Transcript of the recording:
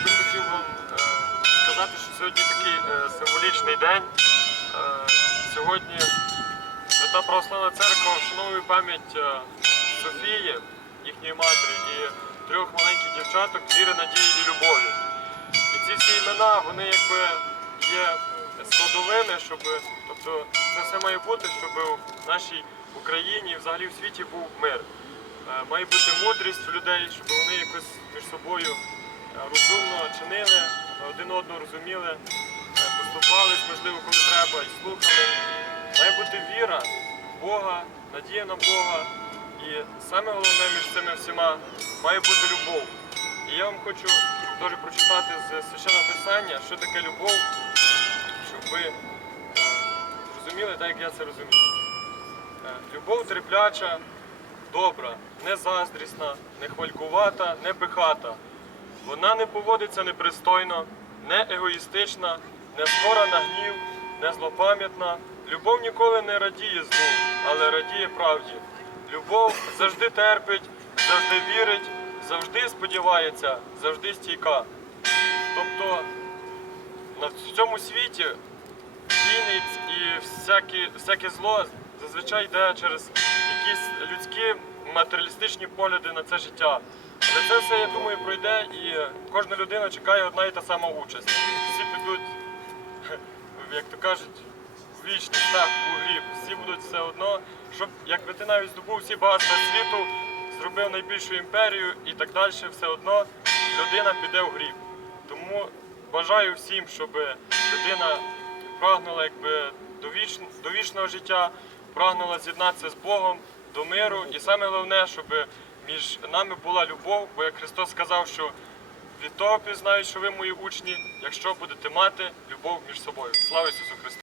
хотів вам е, сказати, що сьогодні такий е, символічний день. Е, сьогодні Свята Православна Церква вшановує пам'ять Софії, їхньої матері, і трьох маленьких дівчаток віри, надії і любові. І ці всі імена, вони якби є складовими, щоб, тобто це все має бути, щоб в нашій Україні взагалі в світі був мир. Має бути мудрість в людей, щоб вони якось між собою розумно чинили, один одного розуміли, е, поступались, можливо, коли треба, і слухали. Має бути віра в Бога, надія на Бога. І саме головне між цими всіма має бути любов. І я вам хочу теж прочитати з священного писання, що таке любов, щоб ви е, розуміли так, як я це розумію. Е, Любов терпляча, добра, не заздрісна, не хвалькувата, не пихата. Вона не поводиться непристойно, не егоїстична, не скора на гнів, не злопам'ятна. Любов ніколи не радіє злу, але радіє правді. Любов завжди терпить, завжди вірить, завжди сподівається, завжди стійка. Тобто в цьому світі війни і всякі, всяке зло зазвичай йде через якісь людські матеріалістичні погляди на це життя. Але це все, я думаю, пройде і кожна людина чекає одна і та сама участь. Всі підуть, як то кажуть, вічність, так, у гріб. Всі будуть все одно, щоб ти навіть здобув всі багатства світу, зробив найбільшу імперію і так далі, все одно людина піде в гріб. Тому бажаю всім, щоб людина прагнула якби до, віч... до вічного життя, прагнула з'єднатися з Богом, до миру. І саме головне, щоб між нами була любов, бо як Христос сказав, що від того пізнають, що ви мої учні, якщо будете мати любов між собою. Слава Ісусу Христу!